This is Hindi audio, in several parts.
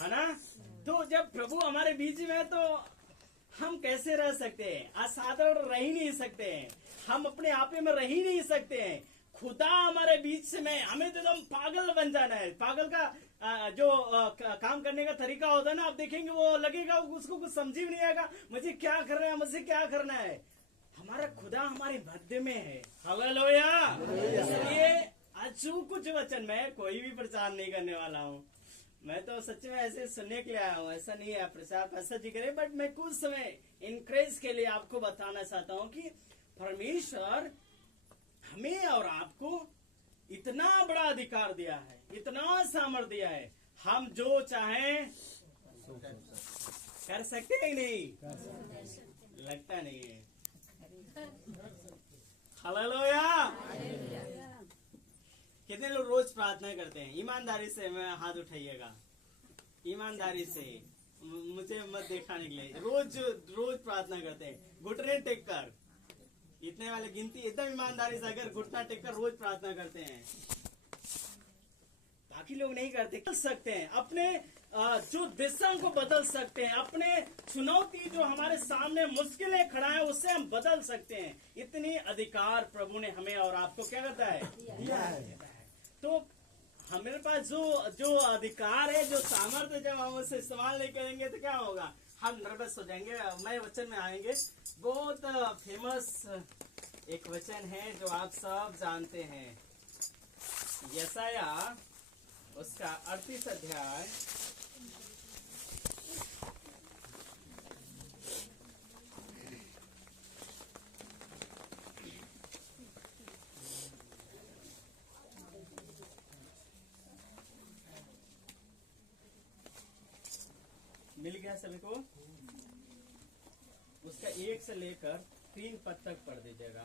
है ना। तो जब प्रभु हमारे बीच में है तो हम कैसे रह सकते हैं? असाधारण रह ही नहीं सकते हैं, हम अपने आप में रह ही नहीं सकते हैं। खुदा हमारे बीच में, हमें तो एकदम पागल बन जाना है। पागल का जो काम करने का तरीका होता है ना, आप देखेंगे वो लगेगा उसको कुछ समझ ही नहीं आएगा, मुझे क्या करना है, मुझे क्या करना है। हमारा खुदा हमारे मध्य में है। हालेलुया। इसलिए आज जो कुछ वचन मैं कोई भी प्रचार नहीं करने वाला हूँ, मैं तो सच में ऐसे सुनने के लिए आया हूँ, ऐसा नहीं है प्रचार पैसा जी करे, बट मैं कुछ समय इनकरेज के लिए आपको बताना चाहता हूँ कि परमेश्वर हमें और आपको इतना बड़ा अधिकार दिया है, इतना सामर्थ्य दिया है, हम जो चाहें कर सकते हैं नहीं? लगता नहीं है। हालेलुया। कितने लोग रोज प्रार्थना करते हैं? ईमानदारी से मैं हाथ उठाइएगा, ईमानदारी से, मुझे मत दिखाने के लिए। रोज रोज प्रार्थना करते हैं, घुटने टेक कर, इतने वाले गिनती, एकदम ईमानदारी से अगर घुटना टेक कर रोज प्रार्थना करते हैं। बाकी लोग नहीं करते। कर सकते हैं अपने जो दिशा को बदल सकते हैं, अपने चुनौती जो हमारे सामने मुश्किलें खड़ा है उससे हम बदल सकते हैं। इतनी अधिकार प्रभु ने हमें और आपको क्या करता है? दिया है। तो हमारे पास जो अधिकार है, जो सामर्थ्य, जब हम उसे इस्तेमाल नहीं करेंगे तो क्या होगा? हम नर्वस हो जाएंगे। मैं वचन में आएंगे, बहुत फेमस एक वचन है जो आप सब जानते हैं, यशाया उसका 38 अध्याय मिल गया सभी को? उसका 1 से लेकर 3 पद तक पढ़ दीजिएगा।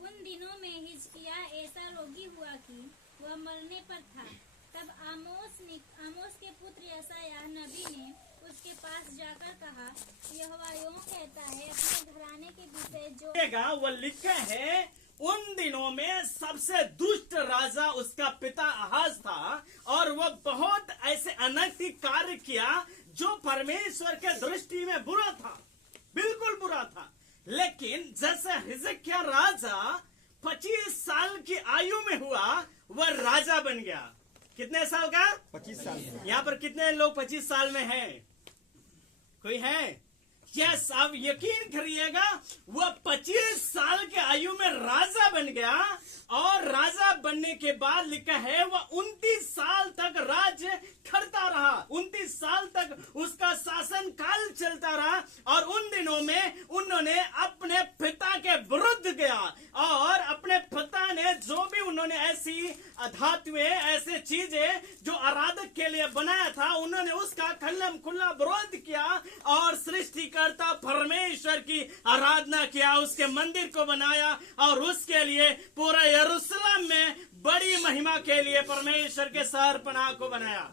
उन दिनों में हिजकिय्याह ऐसा रोगी हुआ कि वह मरने पर था। तब आमोस के पुत्र यशायाह नबी ने उसके पास जाकर कहा, यहोवा यूं कहता है, अपने घराने के विषय जो वो लिखा है, उन दिनों में सबसे दुष्ट राजा उसका पिता आहाज था और वह बहुत ऐसे अनैतिक कार्य किया जो परमेश्वर के दृष्टि में बुरा था, बिल्कुल बुरा था। लेकिन जैसे हिजकिय्याह राजा 25 साल की आयु में हुआ, वह राजा बन गया। कितने साल का? 25 साल। यहाँ पर कितने लोग 25 साल में हैं? कोई है? यस, आप यकीन करिएगा, वह 25 साल के आयु में राजा बन गया और राजा बनने के बाद लिखा है वह 29 साल तक राज्य करता रहा। 29 साल तक उसका शासन काल चलता रहा और उन दिनों में उन्होंने अपने पिता के विरुद्ध गया और अपने पिता ने जो भी उन्होंने ऐसी धातुएं, ऐसे चीजें जो आराधक के लिए बनाया था, उन्होंने उसका खल्लम खुल्ला विरोध किया और सृष्टिकर्ता परमेश्वर की आराधना किया, उसके मंदिर को बनाया और उसके लिए पूरा यरूशलेम में बड़ी महिमा के लिए परमेश्वर के शहरपनाह को बनाया।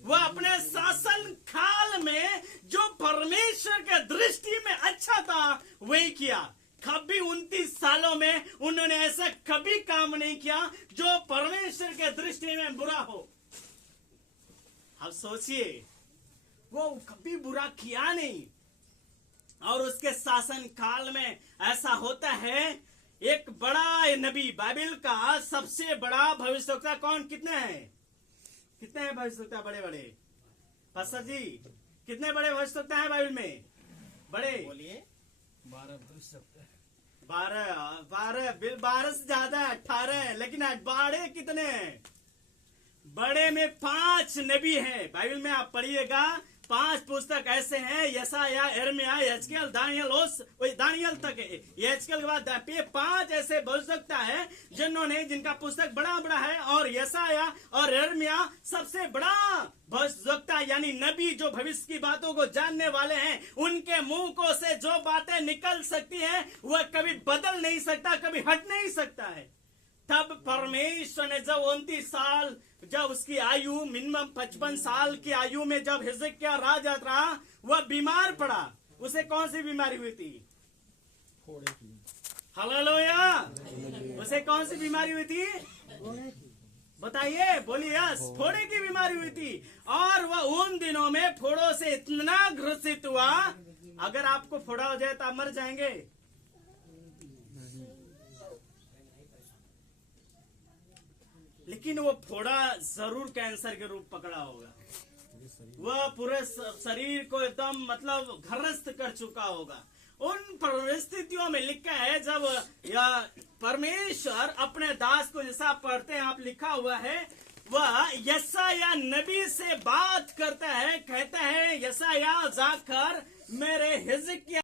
वह अपने शासन काल में जो परमेश्वर के दृष्टि में अच्छा था वही किया। कभी 29 सालों में उन्होंने ऐसा कभी काम नहीं किया जो परमेश्वर के दृष्टि में बुरा हो। अब सोचिए, वो कभी बुरा किया नहीं और उसके शासन काल में ऐसा होता है। एक बड़ा नबी, बाइबल का सबसे बड़ा भविष्यवक्ता कौन? कितने हैं? कितने हैं भविष्यवक्ता बड़े बड़े? पास्टर जी, कितने बड़े भविष्यवक्ता हैं बाइबल में? बड़े बोलिए। 12 से ज्यादा 18 है, लेकिन बड़े कितने हैं? बड़े में 5 नबी हैं। बाइबल में आप पढ़िएगा, 5 पुस्तक ऐसे हैं, यशायाह, यिर्मयाह, यहेजकेल, दानियल तक है। यहेजकेल के बाद 5 ऐसे भविष्यवक्ता है जिनका पुस्तक बड़ा बड़ा है और यशायाह और यिर्मयाह सबसे बड़ा भविष्यवक्ता यानी नबी जो भविष्य की बातों को जानने वाले हैं। उनके मुंह को से जो बातें निकल सकती हैं वह कभी बदल नहीं सकता, कभी हट नहीं सकता है। तब परमेश्वर ने जब 29 साल, जब उसकी आयु मिनिमम 55 साल की आयु में जब हिजकिय्याह राजा था, वह बीमार पड़ा। उसे कौन सी बीमारी हुई थी? हालेलुया। उसे कौन सी बीमारी हुई थी? बताइए, बोलिए यस। फोड़े की बीमारी हुई थी और वह उन दिनों में फोड़ों से इतना ग्रसित हुआ। अगर आपको फोड़ा हो जाए तो आप मर जाएंगे। लेकिन वो फोड़ा जरूर कैंसर के रूप पकड़ा होगा। वह पूरे शरीर को एकदम मतलब घरस्त कर चुका होगा। उन परिस्थितियों में लिखा है जब यह परमेश्वर अपने दास को, जैसा पढ़ते हैं आप, लिखा हुआ है वह यशायाह नबी से बात करता है, कहता है यशायाह जाकर मेरे हिजकिय्याह